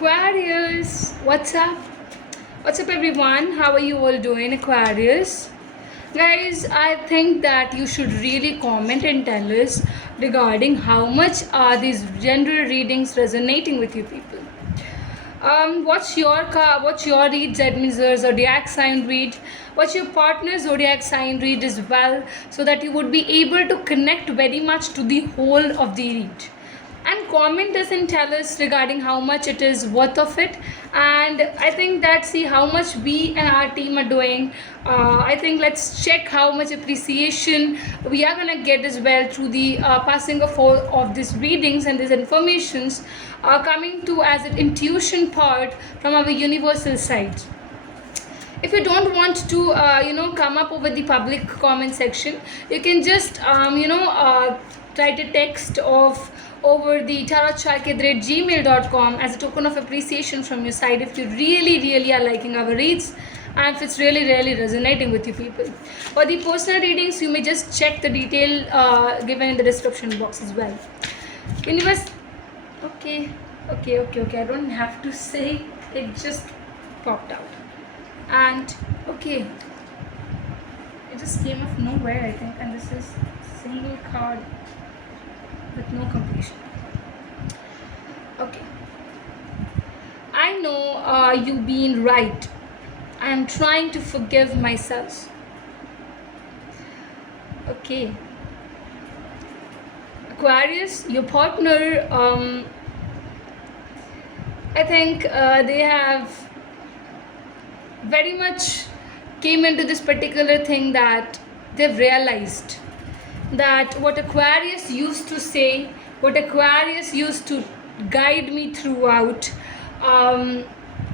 Aquarius, what's up? What's up, everyone? How are you all doing, Aquarius? Guys, I think that you should really comment and tell us regarding how much are these general readings resonating with you people. What's your read? That means your zodiac sign read. What's your partner's zodiac sign read as well, so that you would be able to connect very much to the whole of the read. And comment doesn't tell us regarding how much it is worth of it. And I think that see how much we and our team are doing. I think let's check how much appreciation we are gonna get as well through the passing of all of these readings and these informations coming to as an intuition part from our universal side. If you don't want to come up over the public comment section, you can just write a text of over the tarotchark@gmail.com as a token of appreciation from your side if you really are liking our reads and if it's really resonating with you people. For the personal readings, you may just check the detail given in the description box as well. Universe. Okay, I don't have to say, it just popped out. And okay, it just came of nowhere, I think, and this is single card with no completion. Okay, I know you being right. I am trying to forgive myself. Okay, Aquarius, your partner, I think they have very much came into this particular thing that they've realized that what Aquarius used to say, what Aquarius used to guide me throughout,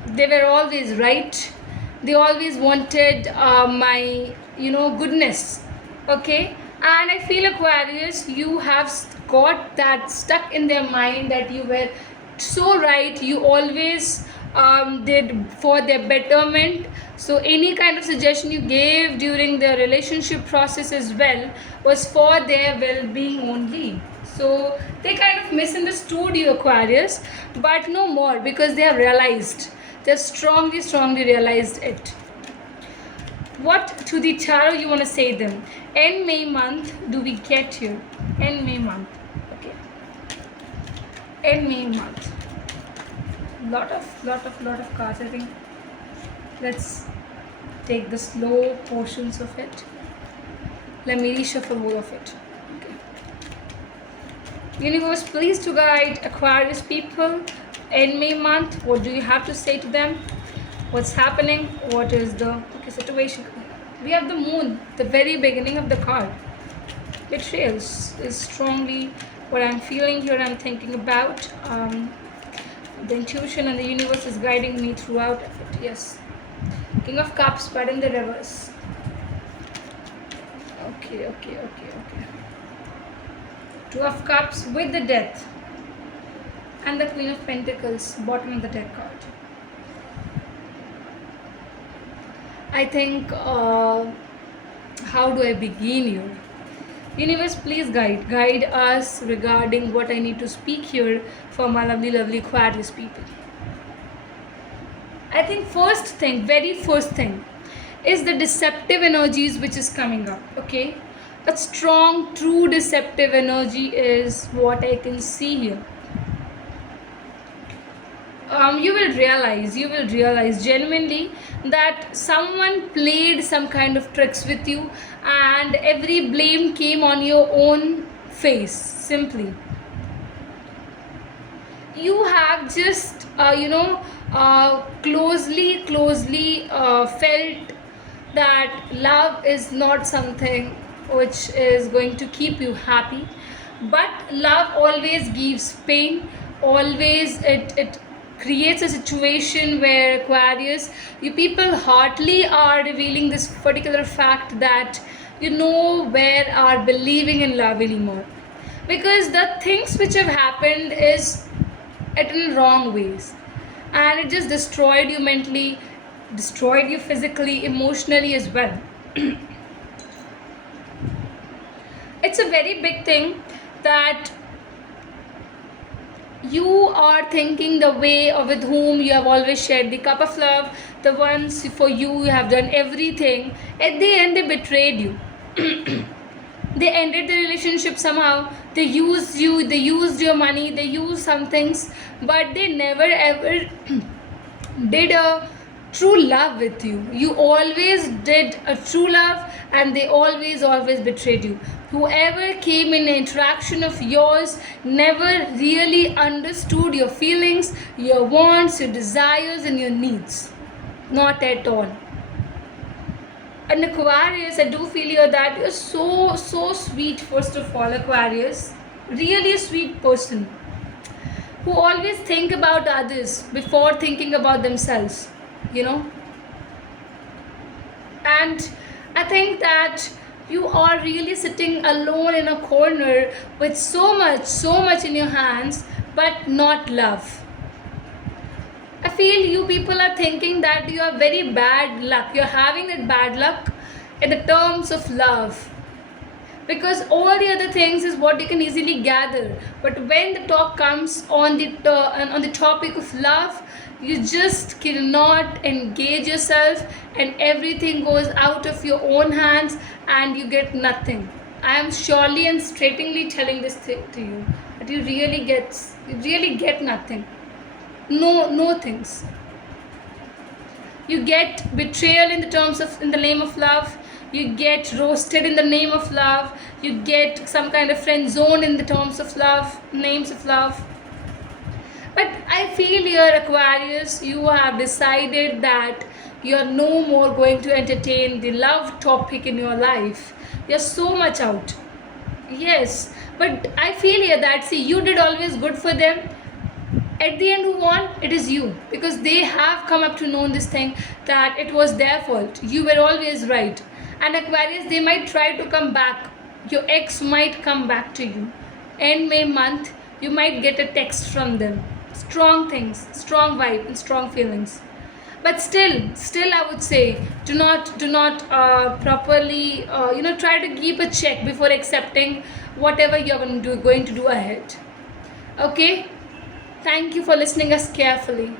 they were always right. They always wanted my goodness. Okay, and I feel Aquarius, you have got that stuck in their mind that you were so right. You always did for their betterment. So any kind of suggestion you gave during the relationship process as well was for their well-being only. So they kind of misunderstood you, Aquarius, but no more, because they have realized. They've strongly realized it. What to the tarot you want to say them? End May month do we get here? End May month. Okay. End May month. Lot of cards. I think let's take the slow portions of it. Let me reshuffle all of it. Okay. Universe, please to guide Aquarius people in May month. What do you have to say to them? What's happening? What is the situation? We have the moon, the very beginning of the card. Betrayal is strongly what I'm feeling here. I'm thinking about. The intuition and the universe is guiding me throughout it. Yes. King of Cups, but in the reverse. Okay. Two of Cups with the Death. And the Queen of Pentacles, bottom of the deck card. I think, how do I begin here? Universe, please guide us regarding what I need to speak here for my lovely Aquarius people. I think very first thing is the deceptive energies which is coming up. Okay, a strong true deceptive energy is what I can see here. You will realize genuinely that someone played some kind of tricks with you, and every blame came on your own face. Simply, you have just closely felt that love is not something which is going to keep you happy, but love always gives pain. Always it creates a situation where Aquarius, you people hardly are revealing this particular fact that where are believing in love anymore, because the things which have happened is in wrong ways, and it just destroyed you mentally, destroyed you physically, emotionally as well. It's a very big thing that You are thinking the way or with whom you have always shared the cup of love, the ones for you have done everything. At the end, they betrayed you. They ended the relationship somehow. They used you, they used your money, they used some things, but they never ever did a true love with you. You always did a true love, and they always betrayed you. Whoever came in interaction of yours never really understood your feelings, your wants, your desires, and your needs. Not at all. And Aquarius, I do feel here that you're so sweet. First of all, Aquarius, really a sweet person who always think about others before thinking about themselves, you know. And I think that you are really sitting alone in a corner with so much in your hands, but not love. I feel you people are thinking that you are very bad luck. You're having that bad luck in the terms of love. Because all the other things is what you can easily gather. But when the talk comes on the topic of love, you just cannot engage yourself, and everything goes out of your own hands, and you get nothing. I am surely and straightly telling this thing to you that you really get nothing. No things. You get betrayal in the terms of in the name of love. You get roasted in the name of love. You get some kind of friend zone in the terms of love, names of love. But I feel here, Aquarius, you have decided that you are no more going to entertain the love topic in your life. You're so much out. Yes, but I feel here that, see, you did always good for them. At the end, who won? It is you, because they have come up to know this thing that it was their fault. You were always right. And Aquarius, they might try to come back. Your ex might come back to you. End May month, you might get a text from them. Strong things, strong vibe, and strong feelings. But still, I would say, do not properly, try to keep a check before accepting whatever you're going to do ahead. Okay. Thank you for listening us carefully.